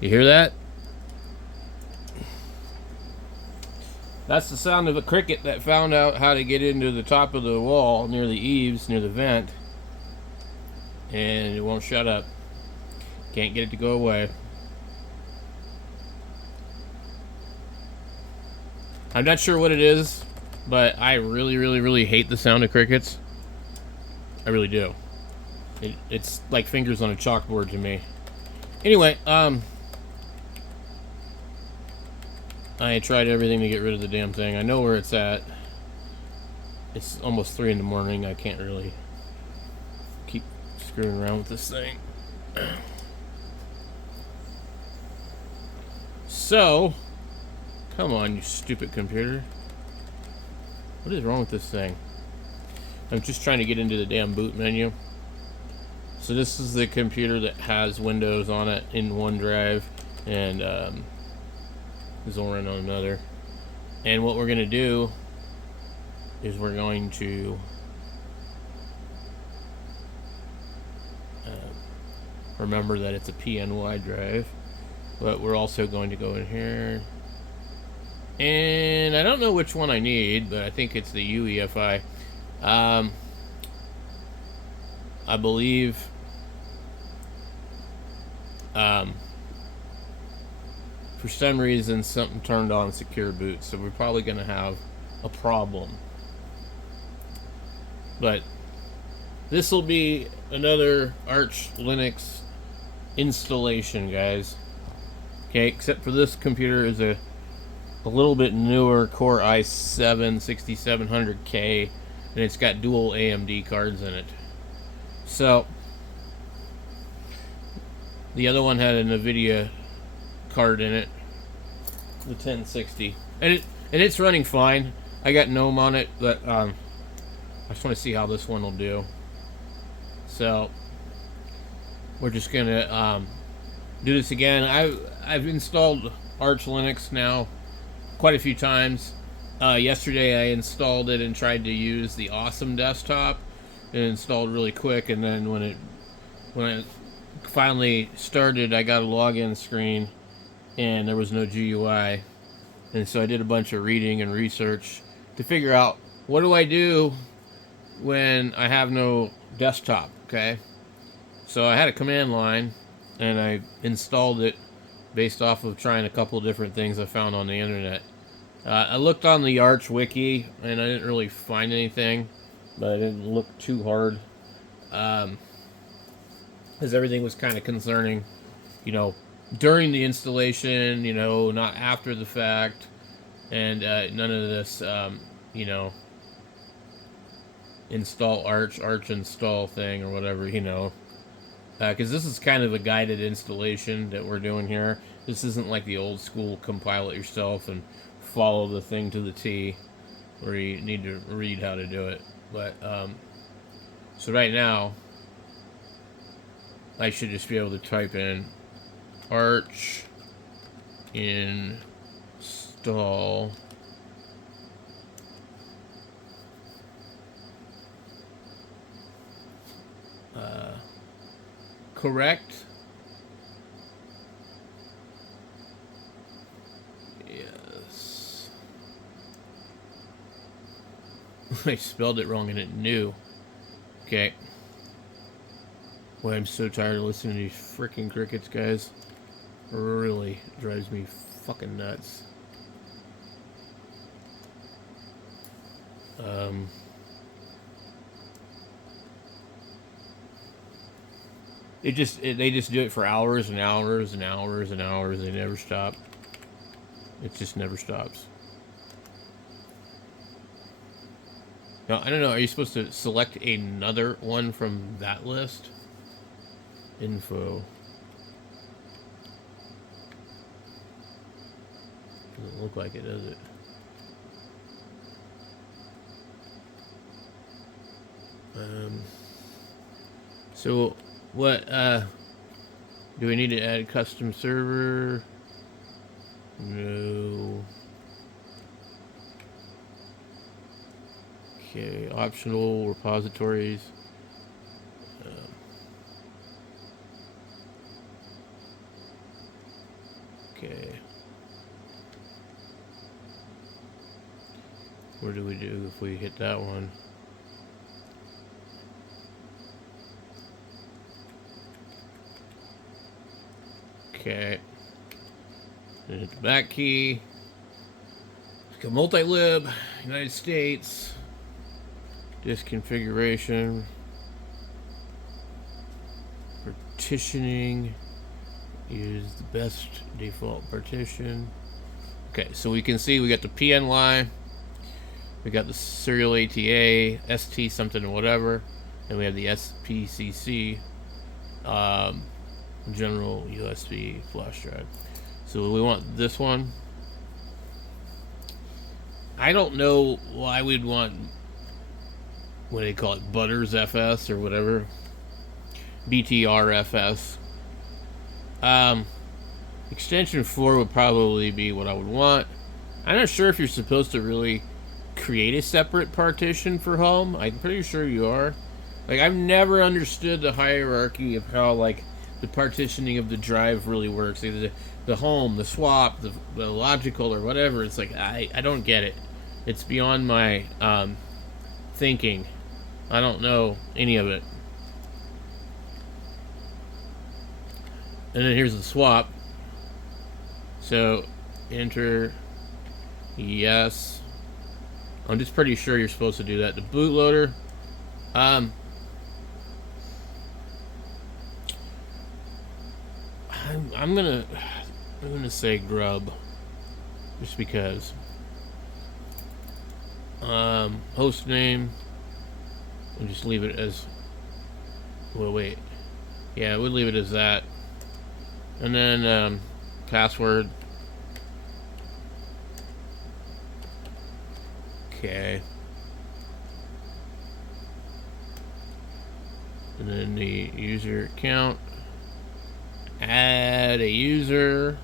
You hear that? That's the sound of a cricket that found out how to get into the top of the wall near the eaves, near the vent, and it won't shut up. Can't get it to go away. I'm not sure what it is, but I really, really, really hate the sound of crickets. I really do. It's like fingers on a chalkboard to me. Anyway, I tried everything to get rid of the damn thing. I know where it's at. It's almost 3 in the morning. I can't really keep screwing around with this thing. So, come on, you stupid computer. What is wrong with this thing? I'm just trying to get into the damn boot menu. So this is the computer that has Windows on it in OneDrive and Zorin on another. And what we're going to do is we're going to remember that it's a PNY drive. But we're also going to go in here. And I don't know which one I need, but I think it's the UEFI. I believe for some reason something turned on secure boot, so we're probably going to have a problem. But this will be another Arch Linux installation, guys. Okay, except for this computer is a little bit newer Core i7 6700K, and it's got dual AMD cards in it. So the other one had a NVIDIA card in it, the 1060, and it's running fine. I got GNOME on it, but I just want to see how this one will do. So we're just gonna do this again. I've installed Arch Linux now quite a few times. Yesterday I installed it and tried to use the Awesome desktop. It installed really quick, and then when it finally started, I got a login screen and there was no GUI. And so I did a bunch of reading and research to figure out what do I do when I have no desktop, okay? So I had a command line and I installed it based off of trying a couple different things I found on the internet. I looked on the Arch wiki and I didn't really find anything, but I didn't look too hard because everything was kind of concerning, during the installation, not after the fact, and none of this, install Arch install thing or whatever, because this is kind of a guided installation that we're doing here. This isn't like the old school compile it yourself and follow the thing to the T, where you need to read how to do it. But so right now, I should just be able to type in Arch install correct. Yes. I spelled it wrong and it knew. Okay. Boy, I'm so tired of listening to these freaking crickets, guys. It really drives me fucking nuts. They just do it for hours and hours and hours and hours. They never stop. It just never stops. Now, I don't know. Are you supposed to select another one from that list? Info. Doesn't look like it, does it? So, what, do we need to add custom server? No. Okay, optional repositories. Okay. What do we do if we hit that one? Okay. Then hit the back key. Go multi-lib, United States. Disk configuration. Partitioning. Use the best default partition. Okay, so we can see we got the PNY. We got the serial ATA, ST something or whatever. And we have the SPCC. General USB flash drive. So we want this one. I don't know why we'd want, what do they call it, Butters FS or whatever, BTRFS. Extension 4 would probably be what I would want. I'm not sure if you're supposed to really create a separate partition for home. I'm pretty sure you are. Like, I've never understood the hierarchy of how, like, the partitioning of the drive really works. Either the home, the swap, the logical, or whatever. It's like, I don't get it. It's beyond my thinking. I don't know any of it. And then here's the swap. So, enter yes. I'm just pretty sure you're supposed to do that. The bootloader. I'm gonna say grub, just because. Host name. We'll just leave it as. Well, wait. Yeah, we'll leave it as that. And then password. Okay. And then the user account. Add a user.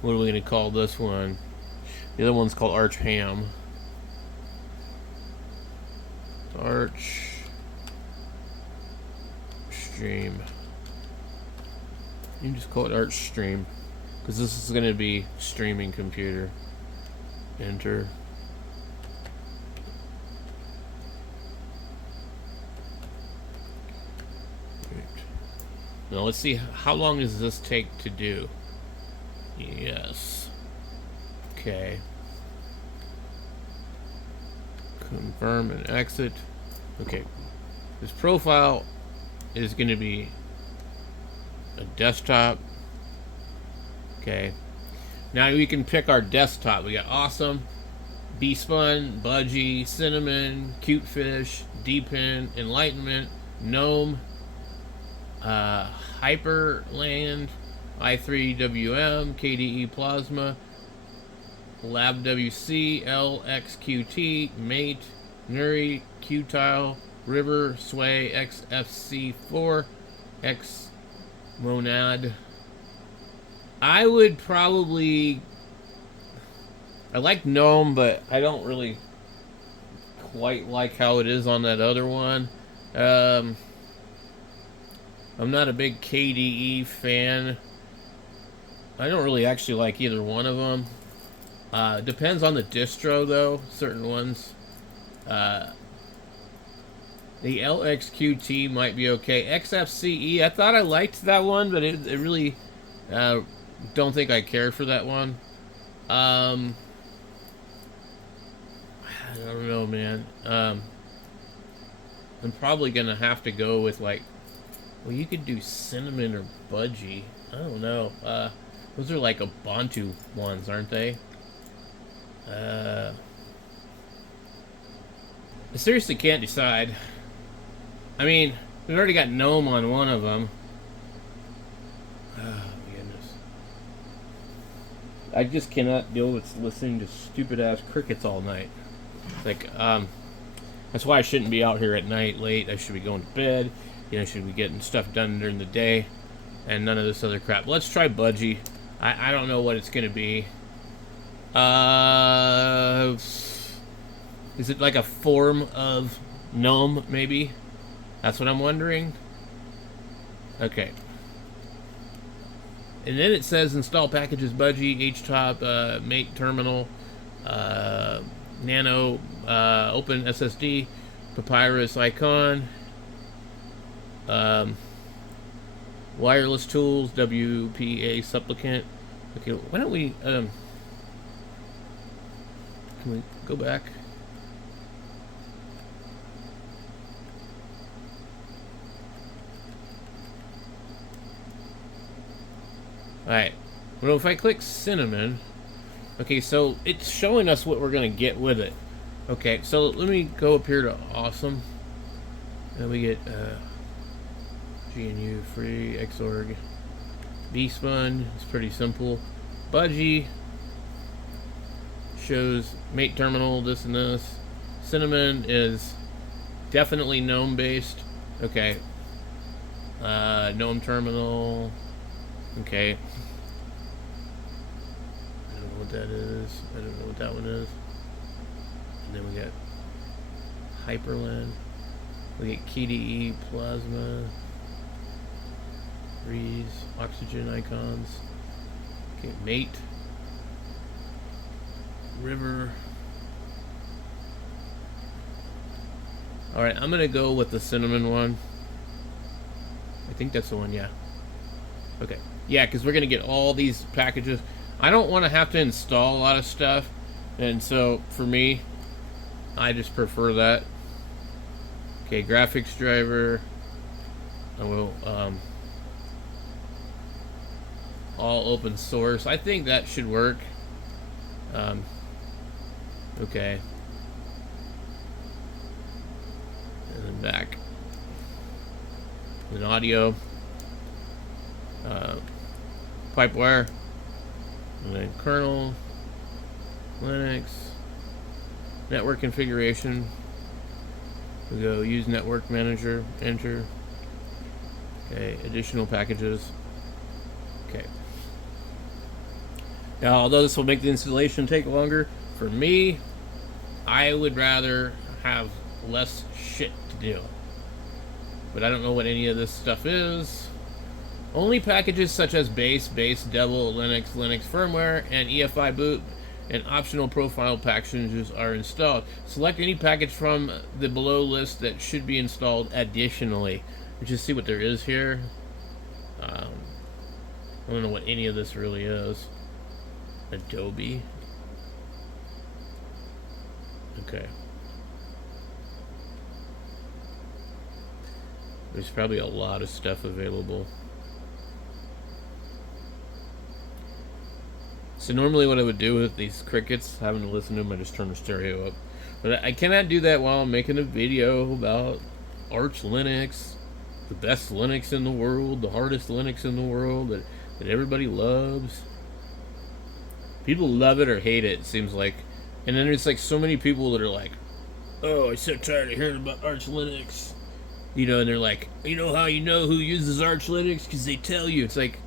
What are we going to call this one? The other one's called Arch Ham. Arch Stream. You can just call it Arch Stream, because this is going to be streaming computer. Enter. Now let's see, how long does this take to do? Yes. Okay. Confirm and exit. Okay. This profile is going to be a desktop. Okay. Now we can pick our desktop. We got Awesome, B-Spun, Budgie, Cinnamon, Cutefish, D-Pin, Enlightenment, Gnome, Hyperland, i3WM, KDE Plasma, LabWC, LXQT, Mate, Nuri, Qtile, River, Sway, XFC4, Xmonad. I would probably... I like GNOME, but I don't really quite like how it is on that other one. I'm not a big KDE fan. I don't really actually like either one of them. Depends on the distro, though. Certain ones. The LXQT might be okay. XFCE, I thought I liked that one, but it really... don't think I cared for that one. I don't know, man. I'm probably gonna have to go with, like... Well, you could do Cinnamon or Budgie. I don't know. Those are like Ubuntu ones, aren't they? I seriously can't decide. I mean, we've already got GNOME on one of them. Oh, my goodness. I just cannot deal with listening to stupid-ass crickets all night. It's like, that's why I shouldn't be out here at night late. I should be going to bed. You know, should be getting stuff done during the day. And none of this other crap. Let's try Budgie. I don't know what it's going to be. Is it like a form of GNOME, maybe? That's what I'm wondering. Okay. And then it says install packages Budgie, HTOP, Mate Terminal, Nano, Open SSD, Papyrus Icon, Wireless Tools, WPA Supplicant. Okay, why don't we, can we go back? Alright, well, if I click Cinnamon, okay, so it's showing us what we're going to get with it. Okay, so let me go up here to Awesome, and we get GNU Free, Xorg, Bspun, it's pretty simple. Budgie shows Mate Terminal, this and this. Cinnamon is definitely GNOME based. Okay, GNOME Terminal. Okay. I don't know what that is. I don't know what that one is. And then we got Hyperland. We get KDE, Plasma, Breeze, Oxygen icons. Okay, Mate, River. Alright, I'm gonna go with the Cinnamon one. I think that's the one, yeah. Okay. Yeah, because we're going to get all these packages. I don't want to have to install a lot of stuff. And so, for me, I just prefer that. Okay, graphics driver. I will, all open source. I think that should work. Okay. And then back. And audio. Pipewire, and then kernel, Linux, network configuration. We go use network manager, enter. Okay, additional packages. Okay. Now, although this will make the installation take longer, for me, I would rather have less shit to do. But I don't know what any of this stuff is. Only packages such as base, Devil, Linux firmware, and EFI boot, and optional profile packages are installed. Select any package from the below list that should be installed additionally. Let's just see what there is here. I don't know what any of this really is. Adobe. Okay. There's probably a lot of stuff available. So normally what I would do with these crickets, having to listen to them, I just turn the stereo up. But I cannot do that while I'm making a video about Arch Linux, the best Linux in the world, the hardest Linux in the world that everybody loves. People love it or hate it, it seems like. And then there's like so many people that are like, oh, I'm so tired of hearing about Arch Linux. You know, and they're like, you know how you know who uses Arch Linux? Because they tell you. It's like,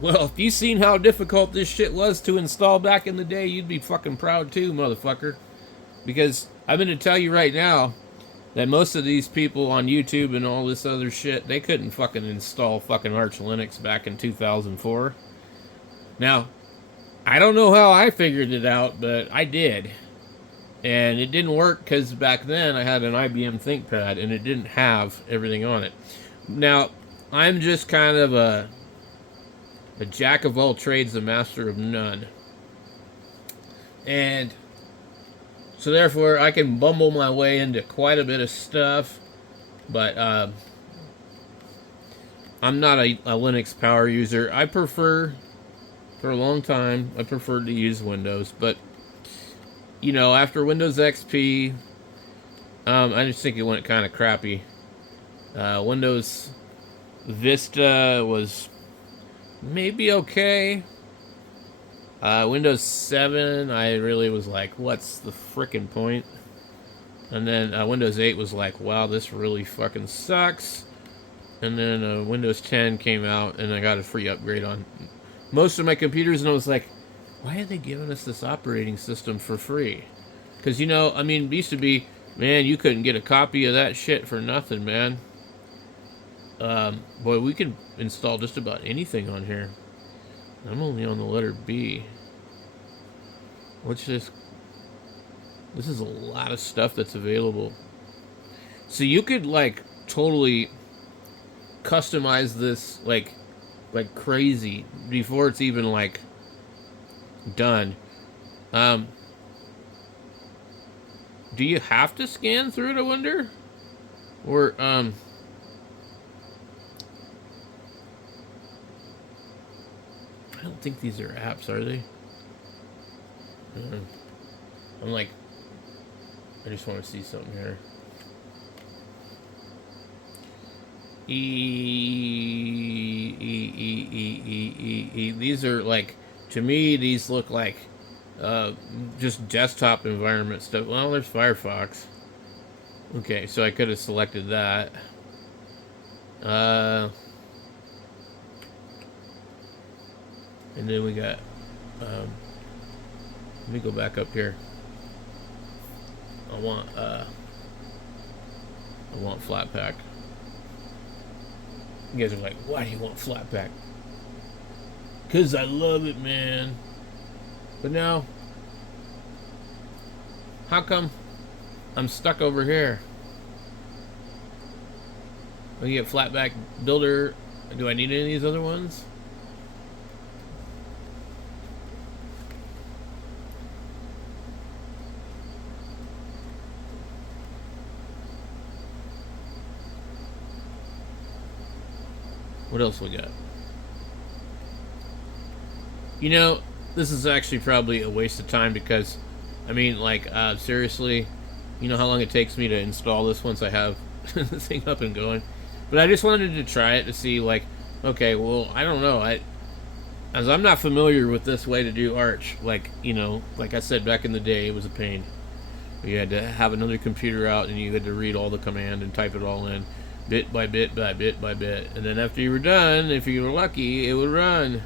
well, if you seen how difficult this shit was to install back in the day, you'd be fucking proud too, motherfucker. Because I'm going to tell you right now that most of these people on YouTube and all this other shit, they couldn't fucking install fucking Arch Linux back in 2004. Now, I don't know how I figured it out, but I did. And it didn't work because back then I had an IBM ThinkPad and it didn't have everything on it. Now, I'm just kind of a jack of all trades, a master of none. And so therefore I can bumble my way into quite a bit of stuff. But I'm not a Linux power user. I prefer, for a long time, I preferred to use Windows. But, you know, after Windows XP, I just think it went kind of crappy. Windows Vista was maybe okay. Windows 7, I really was like, what's the frickin' point? And then Windows 8 was like, wow, this really fucking sucks. And then Windows 10 came out, and I got a free upgrade on most of my computers, and I was like, why are they giving us this operating system for free? Because, you know, I mean, it used to be, man, you couldn't get a copy of that shit for nothing, man. Boy, we can install just about anything on here. I'm only on the letter B. What's this? This is a lot of stuff that's available. So you could like totally customize this like crazy before it's even like done. Do you have to scan through it, I wonder? Or I don't think these are apps, are they? I'm like, I just want to see something here. These are like, to me, these look like just desktop environment stuff. Well, there's Firefox. Okay, so I could have selected that. And then we got, let me go back up here. I want Flatpak. You guys are like, why do you want Flatpak? Because I love it, man. But now, how come I'm stuck over here? We get Flatpak Builder. Do I need any of these other ones? What else we got? You know, this is actually probably a waste of time because, I mean, like, seriously, you know how long it takes me to install this once I have the thing up and going? But I just wanted to try it to see, like, okay, well, I don't know. As I'm not familiar with this way to do Arch, like, you know, like I said back in the day, it was a pain. You had to have another computer out and you had to read all the command and type it all in. Bit by bit by bit by bit. And then after you were done, if you were lucky, it would run.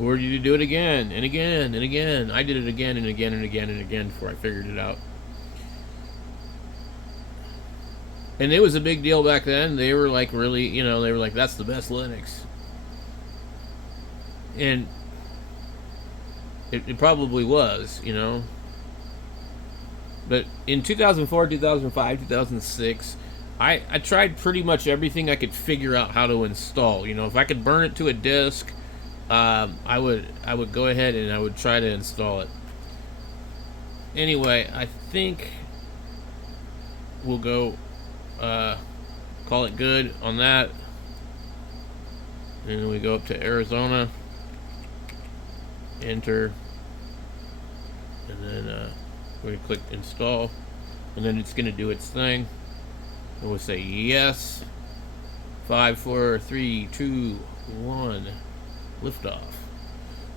Or you do it again and again and again. I did it again and again and again and again before I figured it out. And it was a big deal back then. They were like really, you know, they were like, that's the best Linux. And it probably was, you know. But in 2004, 2005, 2006... I tried pretty much everything I could figure out how to install. You know, if I could burn it to a disk, I would go ahead and I would try to install it. Anyway, I think we'll go call it good on that. And then we go up to Arizona, enter, and then we're going to click install, and then it's going to do its thing. And we'll say yes. 5, 4, 3, 2, 1. Liftoff.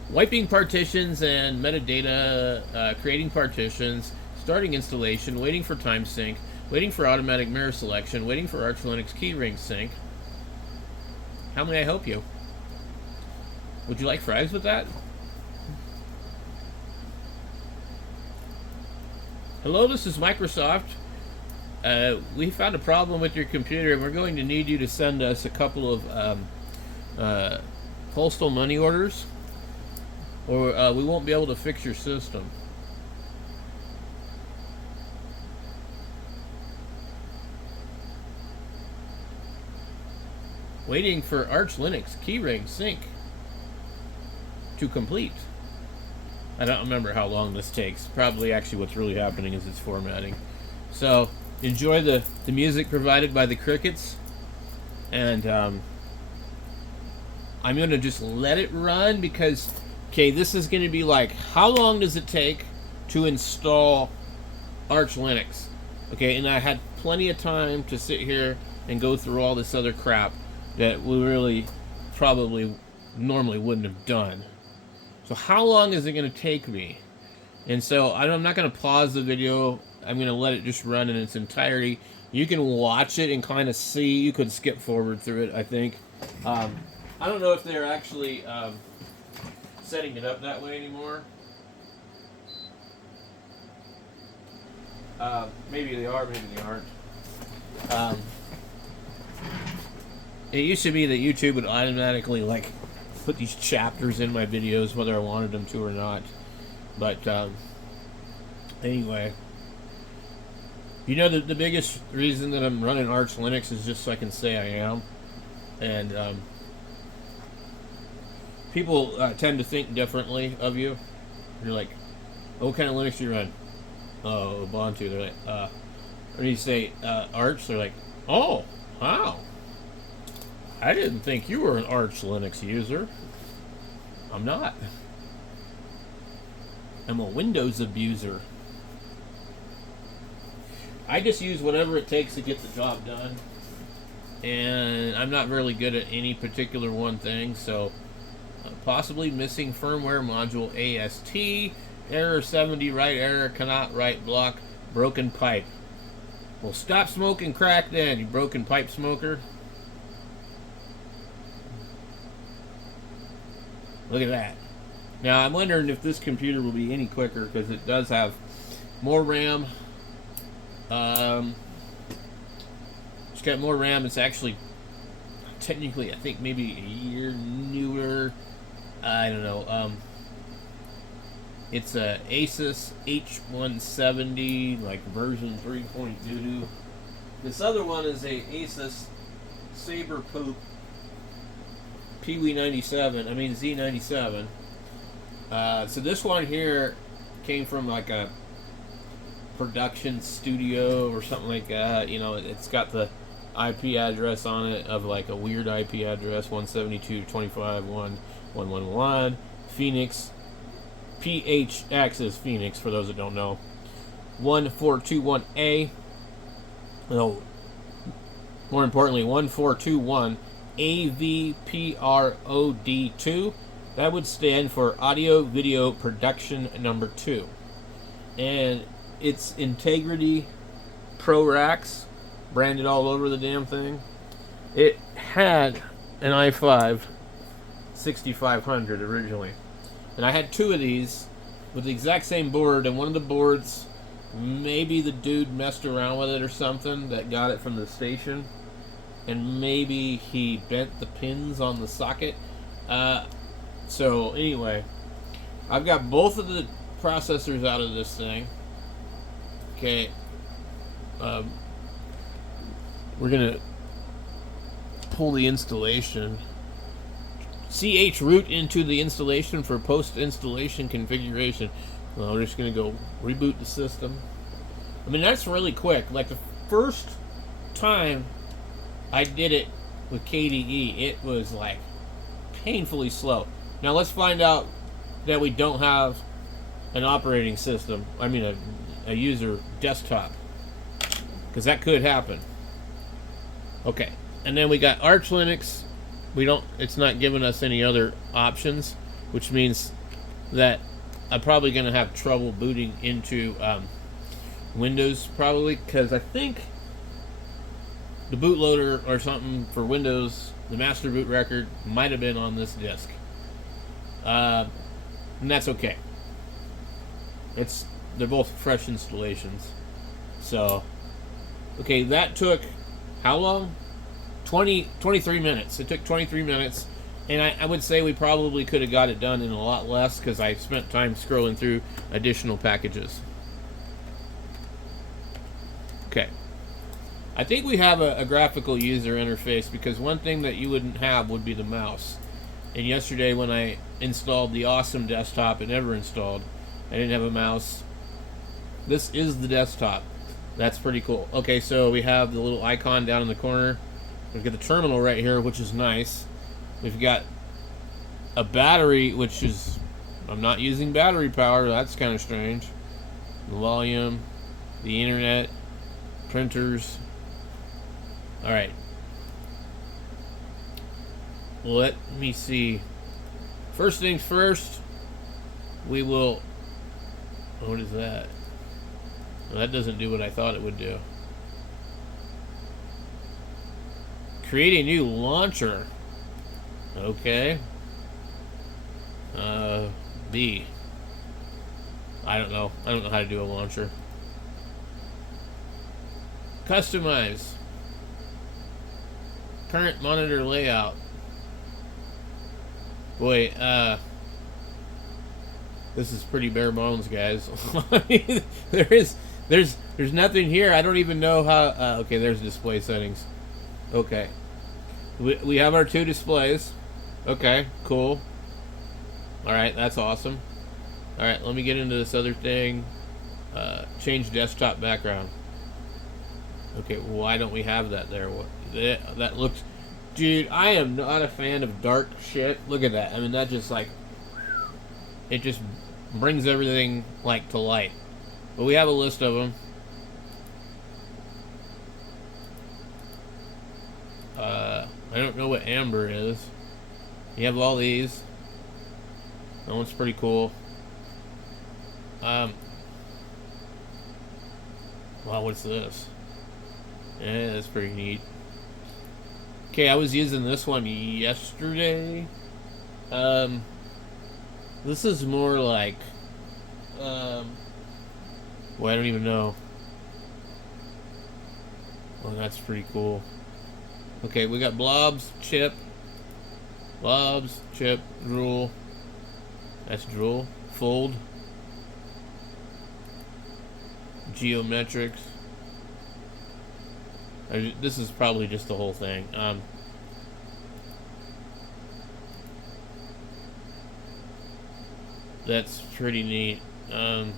Wiping partitions and metadata, creating partitions, starting installation, waiting for time sync, waiting for automatic mirror selection, waiting for Arch Linux keyring sync. How may I help you? Would you like fries with that? Hello, this is Microsoft. We found a problem with your computer and we're going to need you to send us a couple of postal money orders or we won't be able to fix your system. Waiting for Arch Linux keyring sync to complete. I don't remember how long this takes. Probably actually what's really happening is it's formatting. So enjoy the music provided by the Crickets, and I'm going to just let it run because, okay, this is going to be like, how long does it take to install Arch Linux? Okay, and I had plenty of time to sit here and go through all this other crap that we really probably normally wouldn't have done. So how long is it going to take me? And so I'm not going to pause the video. I'm going to let it just run in its entirety. You can watch it and kind of see. You could skip forward through it, I think. I don't know if they're actually setting it up that way anymore. Maybe they are, maybe they aren't. It used to be that YouTube would automatically like put these chapters in my videos whether I wanted them to or not. But anyway, you know, the biggest reason that I'm running Arch Linux is just so I can say I am. And people tend to think differently of you. You're like, oh, what kind of Linux do you run? Oh, Ubuntu. They're like, or you say Arch, they're like, oh, wow. I didn't think you were an Arch Linux user. I'm not. I'm a Windows abuser. I just use whatever it takes to get the job done. And I'm not really good at any particular one thing, so possibly missing firmware module AST, error 70, write error, cannot write block, broken pipe. Well, stop smoking crack then, you broken pipe smoker. Look at that. Now, I'm wondering if this computer will be any quicker, because it does have more RAM. It's got more RAM. It's actually, technically, I think maybe a year newer. I don't know. It's a Asus H170, like version 3.22. This other one is a Asus Saberpoop Z97. So this one here came from like a production studio or something like that. You know, it's got the IP address on it of like a weird IP address, 172.25.1.111. Phoenix. PHX is Phoenix, for those that don't know. 1421A. No, more importantly, 1421 AVPROD2. That would stand for Audio Video Production Number 2. And it's Integrity Pro Racks, branded all over the damn thing. It had an i5 6500 originally. And I had two of these with the exact same board, and one of the boards, maybe the dude messed around with it or something that got it from the station, and maybe he bent the pins on the socket. So anyway, I've got both of the processors out of this thing. Okay, we're gonna pull the installation. chroot into the installation for post-installation configuration. Well, we're just gonna go reboot the system. I mean, that's really quick. Like the first time I did it with KDE, it was like painfully slow. Now let's find out that we don't have an operating system. I mean a user desktop, because that could happen. Okay, and then we got Arch Linux. It's not giving us any other options, which means that I'm probably going to have trouble booting into Windows, probably, because I think the bootloader or something for Windows, the master boot record, might have been on this disk. And that's okay. They're both fresh installations. So, okay, that took how long? 23 minutes. It took 23 minutes, and I would say we probably could have got it done in a lot less, because I spent time scrolling through additional packages. Okay. I think we have a graphical user interface, because one thing that you wouldn't have would be the mouse. And yesterday when I installed the awesome desktop it never installed, I didn't have a mouse. This is the desktop. That's pretty cool. Okay, so we have the little icon down in the corner. We've got the terminal right here, which is nice. We've got a battery, which is... I'm not using battery power. That's kind of strange. The volume, the internet, printers. Alright. Let me see. First things first, we will... What is that? Well, that doesn't do what I thought it would do. Create a new launcher. Okay. B. I don't know. I don't know how to do a launcher. Customize. Current monitor layout. Boy, this is pretty bare bones, guys. I mean, there's nothing here. I don't even know how. Okay, there's display settings. Okay, we have our two displays. Okay, cool. All right, that's awesome. All right, let me get into this other thing. Change desktop background. Okay, why don't we have that there? What that looks, dude. I am not a fan of dark shit. Look at that. I mean, that just like it just brings everything like to light. But we have a list of them. I don't know what amber is. You have all these. That one's pretty cool. Wow, what's this? Yeah, that's pretty neat. Okay, I was using this one yesterday. This is more like, well, I don't even know. Oh, that's pretty cool. Okay, we got blobs, chip, drool. That's drool. Fold. Geometrics. This is probably just the whole thing. That's pretty neat. That's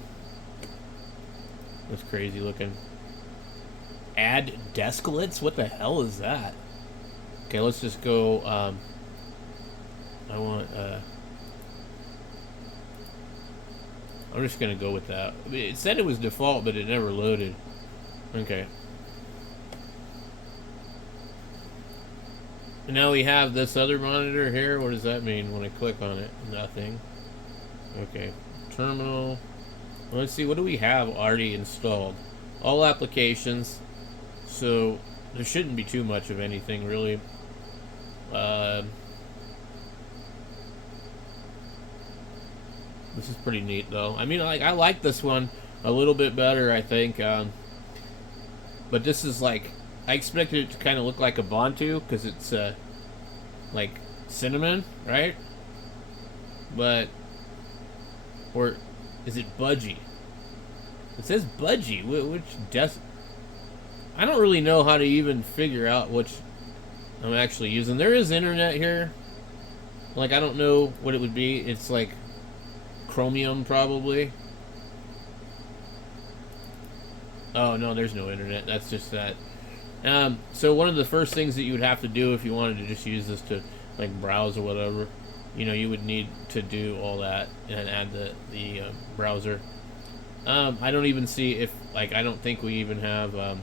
crazy looking. Add desklets? What the hell is that? Okay, let's just go. I want. I'm just gonna go with that. I mean, it said it was default, but it never loaded. Okay. And now we have this other monitor here. What does that mean when I click on it? Nothing. Okay. Terminal. Let's see. What do we have already installed? All applications. So there shouldn't be too much of anything really. This is pretty neat though. I mean, I like this one a little bit better, I think. But this is like, I expected it to kind of look like a Ubuntu because it's like cinnamon, right? But, or is it Budgie? It says Budgie, which I don't really know how to even figure out which I'm actually using. There is internet here. Like, I don't know what it would be. It's like Chromium, probably. Oh, no, there's no internet. That's just that. So one of the first things that you would have to do if you wanted to just use this to, like, browse or whatever, you know, you would need to do all that and add the browser. I don't even see if, like, I don't think we even have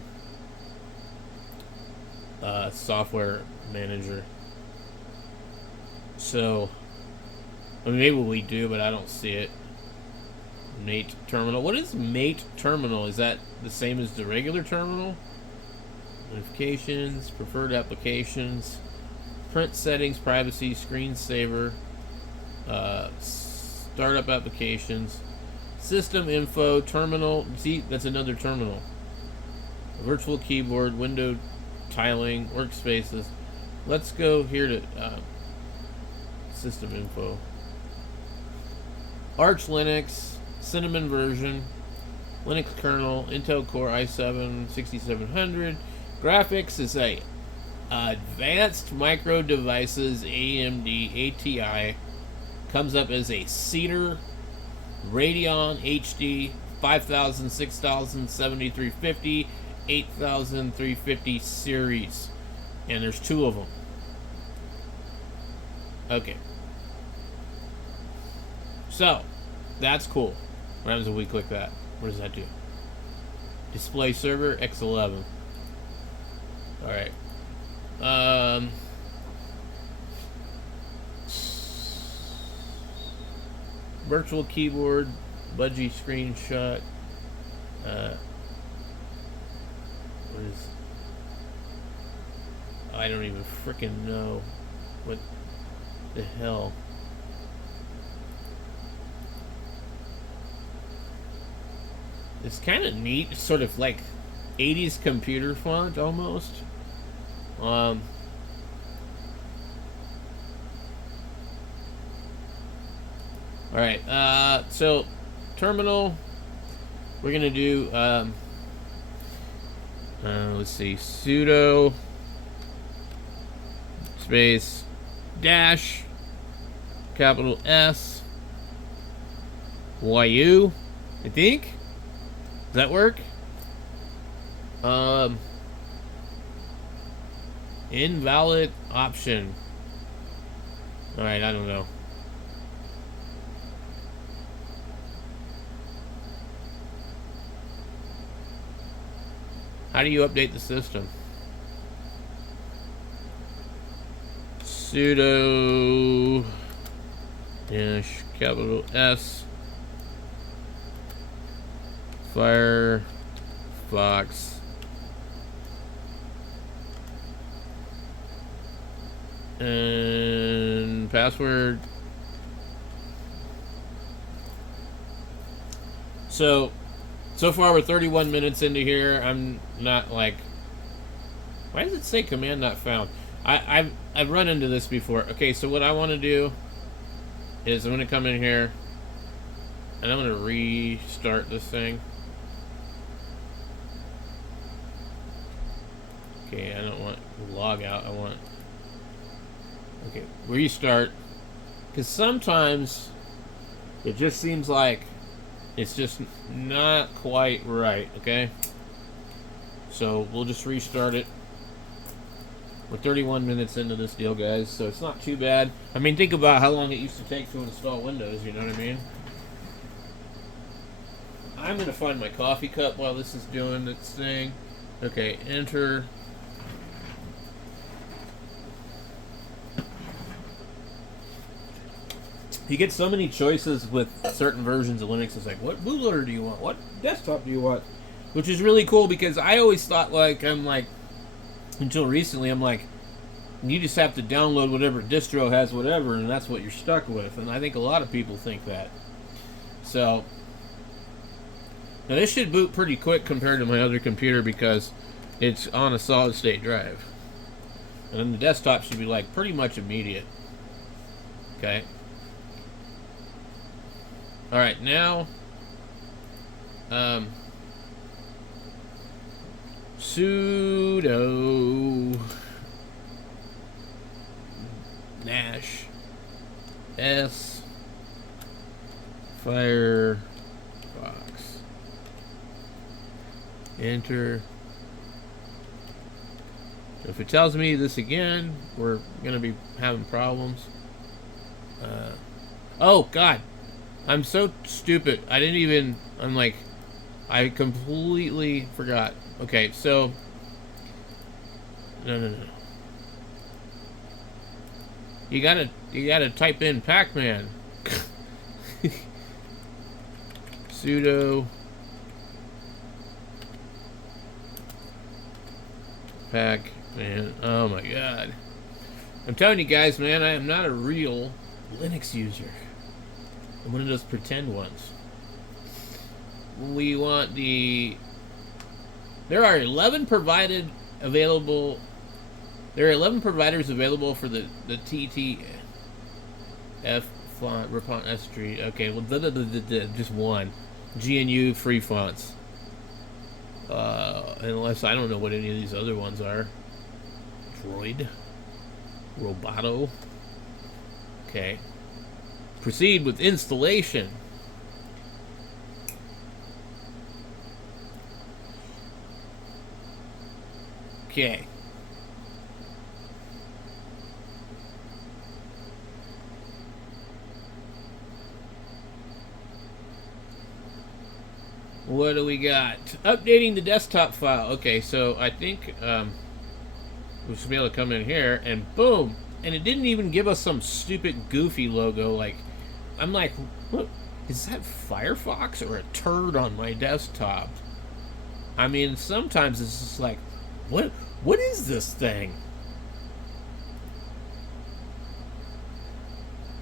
software manager. So, I mean, maybe we do, but I don't see it. Mate terminal. What is Mate terminal? Is that the same as the regular terminal? Notifications, preferred applications, print settings, privacy, screensaver, startup applications, system info, terminal. See, that's another terminal. Virtual keyboard, window tiling, workspaces. Let's go here to system info. Arch Linux, Cinnamon version, Linux kernel, Intel Core i7 6700. Graphics is a Advanced Micro Devices AMD ATI. Comes up as a Cedar Radeon HD 5000, 6000, 7350, 8350 series. And there's two of them. Okay. So, that's cool. What happens if we click that? What does that do? Display server X11. Alright. Virtual keyboard, Budgie screenshot. What is... I don't even freaking know. What the hell? It's kind of neat, sort of like 80s computer font almost. Alright, so terminal, we're gonna do, let's see, sudo space dash capital S YU, I think. Does that work? Invalid option. Alright, I don't know. How do you update the system? Sudo dash capital S Firefox and password. So far we're 31 minutes into here. I'm not like, why does it say command not found? I've run into this before. Okay, so what I want to do is I'm going to come in here and I'm going to restart this thing. Okay, I don't want log out. I want, okay, restart. Because sometimes it just seems like it's just not quite right, okay? So we'll just restart it. We're 31 minutes into this deal, guys, so it's not too bad. I mean, think about how long it used to take to install Windows, you know what I mean? I'm going to find my coffee cup while this is doing its thing. Okay, enter. You get so many choices with certain versions of Linux. It's like, what bootloader do you want? What desktop do you want? Which is really cool because I always thought, like, until recently, I'm like, you just have to download whatever distro has whatever, and that's what you're stuck with. And I think a lot of people think that. So, now this should boot pretty quick compared to my other computer because it's on a solid state drive. And then the desktop should be, like, pretty much immediate. Okay. Alright, now, sudo dash S Firefox. Enter. So if it tells me this again, we're gonna be having problems. Oh God, I'm so stupid. I completely forgot. Okay, so no. You gotta type in Pac-Man. Sudo Pac-Man. Oh my God. I'm telling you guys, man, I am not a real Linux user. I'm one of those pretend ones. We want the... There are 11 providers available for the TTF font repository. Okay, well, just one. GNU free fonts. Unless I don't know what any of these other ones are. Droid. Roboto. Okay. Proceed with installation. Okay. What do we got? Updating the desktop file. Okay, so I think we should be able to come in here and boom. And it didn't even give us some stupid goofy logo. Like, I'm like, what? Is that Firefox or a turd on my desktop? I mean, sometimes it's just like, what is this thing?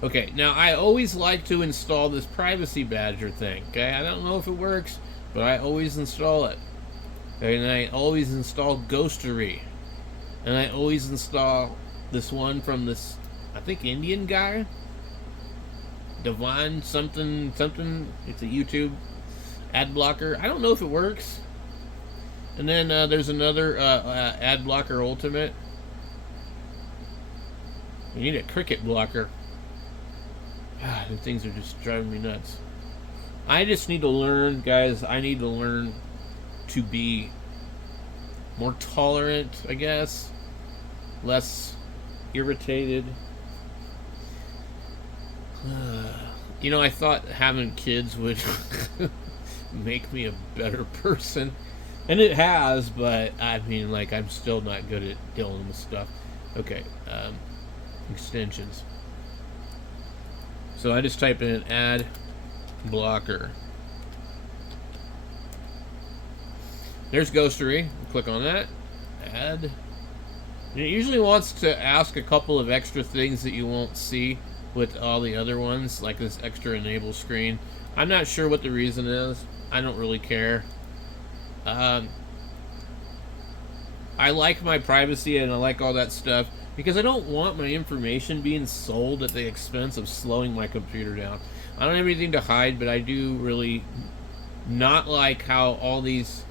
Okay, now I always like to install this Privacy Badger thing. Okay, I don't know if it works, but I always install it. Okay, and I always install Ghostery. And I always install this one from this, I think, Indian guy. Divine something something. It's a YouTube ad blocker. I don't know if it works. And then there's another ad blocker ultimate. You need a cricket blocker. The things are just driving me nuts. I just need to learn, guys. I need to learn to be more tolerant, I guess. Less irritated. You know, I thought having kids would make me a better person. And it has, but I mean, like, I'm still not good at dealing with stuff. Okay, extensions. So I just type in ad blocker. There's Ghostery. Click on that. Add. And it usually wants to ask a couple of extra things that you won't see with all the other ones, like this extra enable screen. I'm not sure what the reason is. I don't really care. I like my privacy and I like all that stuff because I don't want my information being sold at the expense of slowing my computer down. I don't have anything to hide, but I do really not like how all these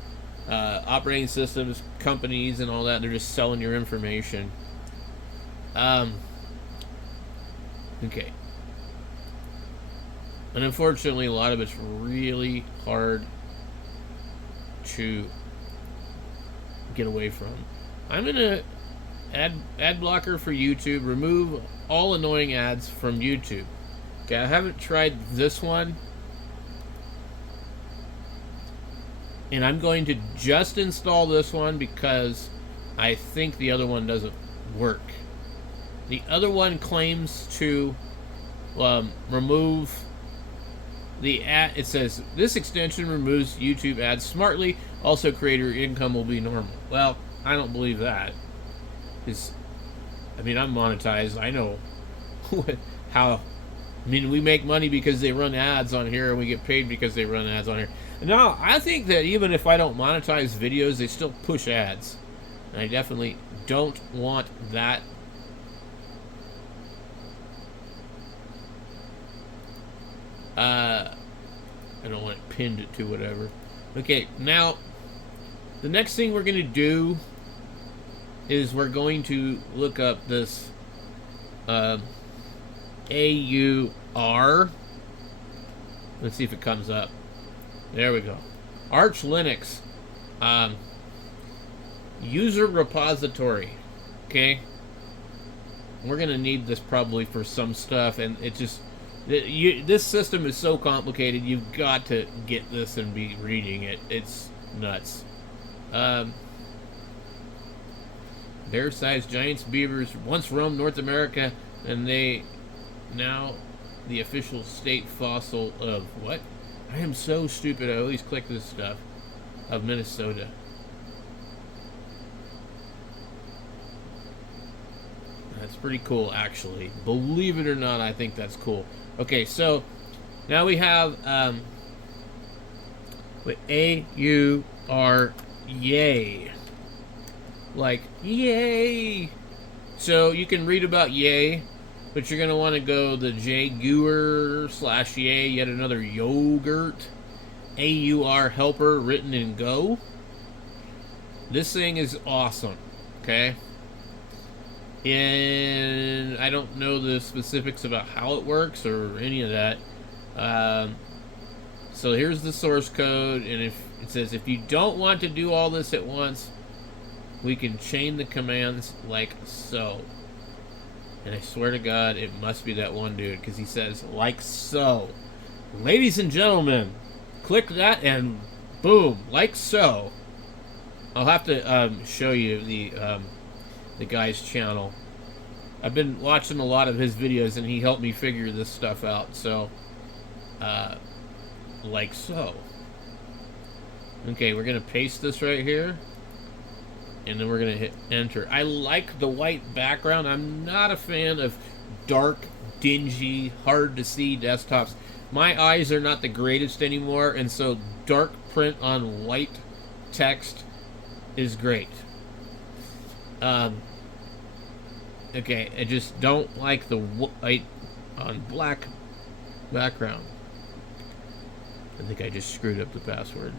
operating systems, companies, and all that, they're just selling your information. Okay. And unfortunately, a lot of it's really hard to get away from. I'm gonna ad blocker for YouTube. Remove all annoying ads from YouTube. Okay, I haven't tried this one, and I'm going to just install this one because I think the other one doesn't work. The other one claims to remove the ad. It says this extension removes YouTube ads smartly. Also, creator income will be normal. Well, I don't believe that. I mean, I'm monetized. I know how. I mean, we make money because they run ads on here, and we get paid because they run ads on here. No, I think that even if I don't monetize videos, they still push ads. And I definitely don't want that. I don't want it pinned to whatever. Okay, now, the next thing we're going to do is we're going to look up this AUR. Let's see if it comes up. There we go. Arch Linux. User repository. Okay. We're going to need this probably for some stuff, and it just... this system is so complicated, you've got to get this and be reading it. It's nuts. Bear-sized giants, beavers once roamed North America, and they now the official state fossil of what? I am so stupid. I always click this stuff. Of Minnesota. That's pretty cool, actually. Believe it or not, I think that's cool. Okay, so now we have with AUR, yay. Like, yay! So you can read about yay, but you're going to want to go the JGUR/yay, yet another yogurt. AUR helper written in Go. This thing is awesome, okay? And I don't know the specifics about how it works or any of that. So here's the source code, and if it says if you don't want to do all this at once, we can chain the commands like so. And I swear to God, it must be that one dude, because he says like so. Ladies and gentlemen, click that and boom, like so. I'll have to show you the guy's channel. I've been watching a lot of his videos, and he helped me figure this stuff out. So, like so. Okay, we're gonna paste this right here, and then we're gonna hit enter. I like the white background. I'm not a fan of dark, dingy, hard to see desktops. My eyes are not the greatest anymore, and so dark print on white text is great. Okay, I just don't like the white on black background. I think I just screwed up the password.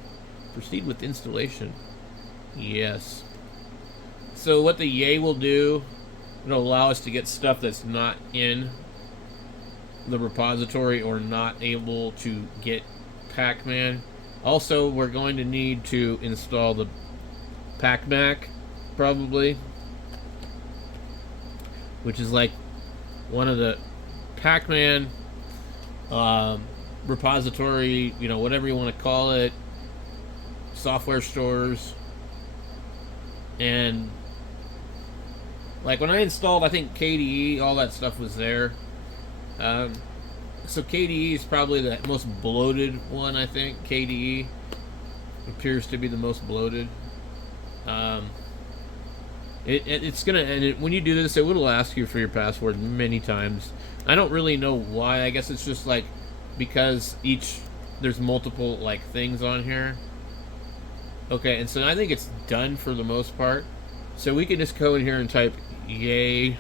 Proceed with installation. Yes. So what the Yay will do, it'll allow us to get stuff that's not in the repository or not able to get Pacman. Also, we're going to need to install the PacMac, probably, which is like one of the Pacman repository, you know, whatever you want to call it, software stores. And like when I installed, I think KDE, all that stuff was there. So KDE is probably the most bloated one, I think. KDE appears to be the most bloated. It's gonna, and when you do this, it will ask you for your password many times. I don't really know why. I guess it's just like because there's multiple like things on here. Okay, and so I think it's done for the most part. So we can just go in here and type Yay.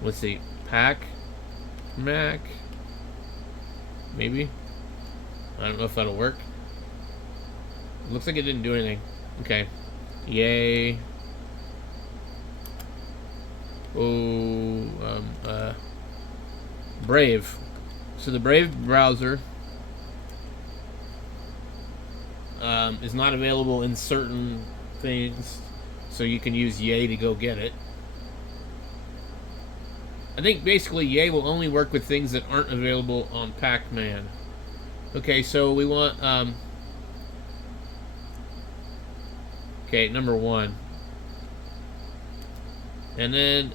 Let's see, PacMac. Maybe. I don't know if that'll work. It looks like it didn't do anything. Okay. Yay. Oh, Brave. So the Brave browser is not available in certain things, so you can use Yay to go get it. I think basically Yay will only work with things that aren't available on Pacman. Okay, so we want okay, number 1. And then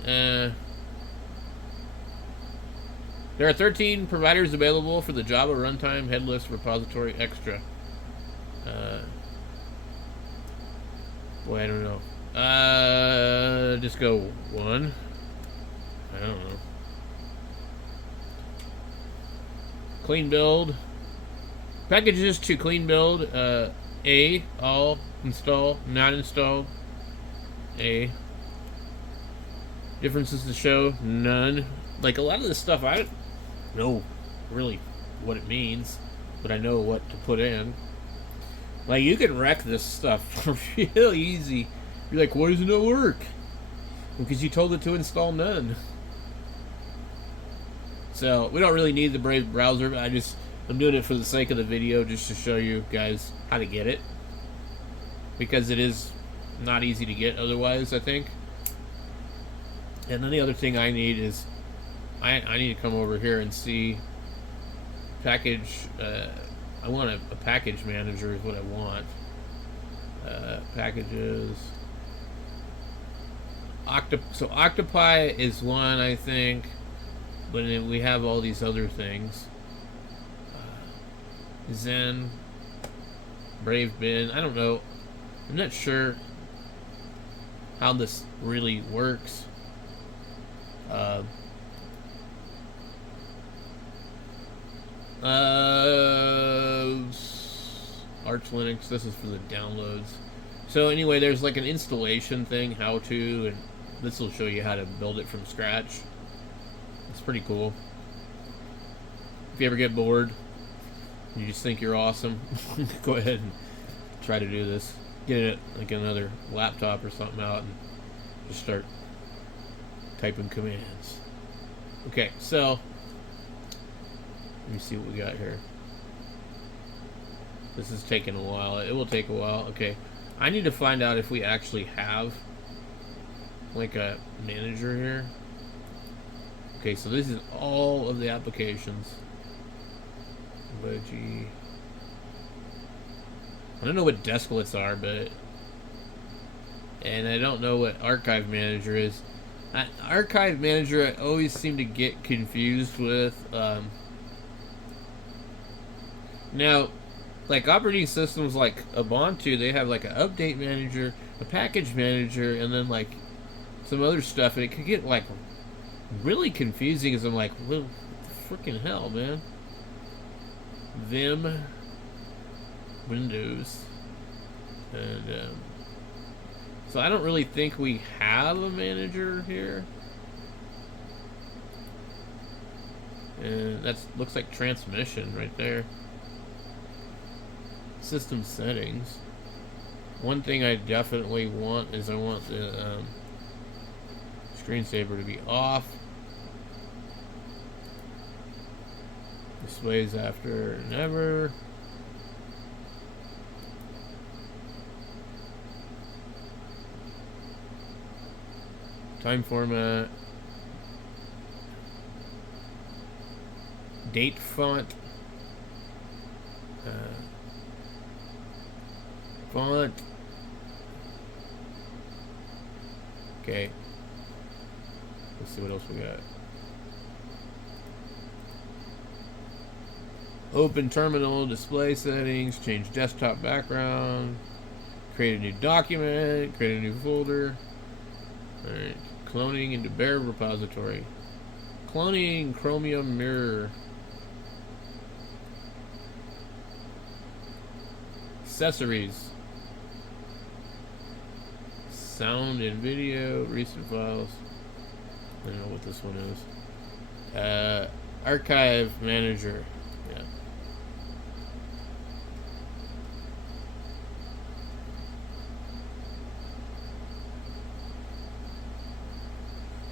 there are 13 providers available for the Java Runtime Headless Repository Extra. Boy, I don't know. Just go 1. I don't know. Clean build. Packages to clean build. A. All. Install. Not installed. A. Differences to show. None. Like a lot of this stuff, I don't know really what it means, but I know what to put in. Like you can wreck this stuff real easy. You're like, why doesn't it work? Because you told it to install none. So we don't really need the Brave browser, but I'm doing it for the sake of the video, just to show you guys how to get it, because it is not easy to get otherwise, I think. And then the other thing I need is I need to come over here and see package. I want a package manager is what I want. Packages. So Octopi is one, I think, but then we have all these other things. Zen, Brave Bin. I don't know. I'm not sure how this really works. Arch Linux. This is for the downloads. So anyway, there's like an installation thing, how to, and this will show you how to build it from scratch. It's pretty cool. If you ever get bored, you just think you're awesome, go ahead and try to do this. Get it like another laptop or something out and just start typing commands. Okay, so let me see what we got here. This is taking a while. It will take a while. Okay, I need to find out if we actually have like a manager here. Okay, so this is all of the applications. Budgie. I don't know what desklets are, but, and I don't know what Archive Manager is. Archive Manager I always seem to get confused with. Now, like operating systems like Ubuntu, they have like an update manager, a package manager, and then like some other stuff, and it could get like really confusing as I'm like, what the freaking hell, man? Vim, Windows, and so I don't really think we have a manager here. And that looks like transmission right there. System settings. One thing I definitely want is I want the screensaver to be off. Displays after never. Time format. Date font. Font. Okay. Let's see what else we got. Open terminal, display settings, change desktop background, create a new document, create a new folder. Alright. Cloning into Bear repository. Cloning Chromium Mirror. Accessories. Sound and video, recent files. I don't know what this one is. Archive manager. Yeah.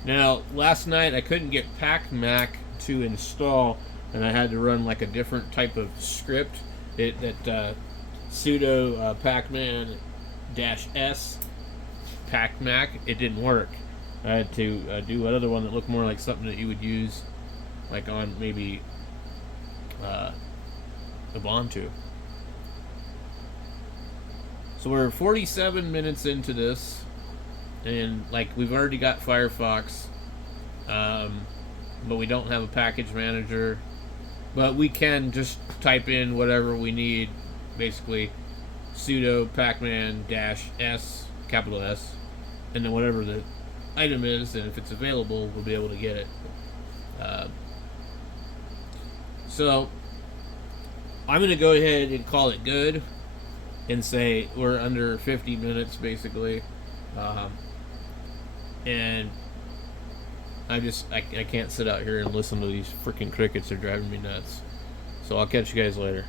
Now, last night I couldn't get PacMac to install, and I had to run like a different type of script. Sudo pacman-s PacMac. It didn't work. I had to do another one that looked more like something that you would use, like on maybe Ubuntu. So we're 47 minutes into this. And like we've already got Firefox, but we don't have a package manager. But we can just type in whatever we need, basically sudo pacman-s, capital S, and then whatever the item is, and if it's available, we'll be able to get it. So I'm going to go ahead and call it good and say we're under 50 minutes, basically. And I can't sit out here and listen to these freaking crickets. They're driving me nuts. So I'll catch you guys later.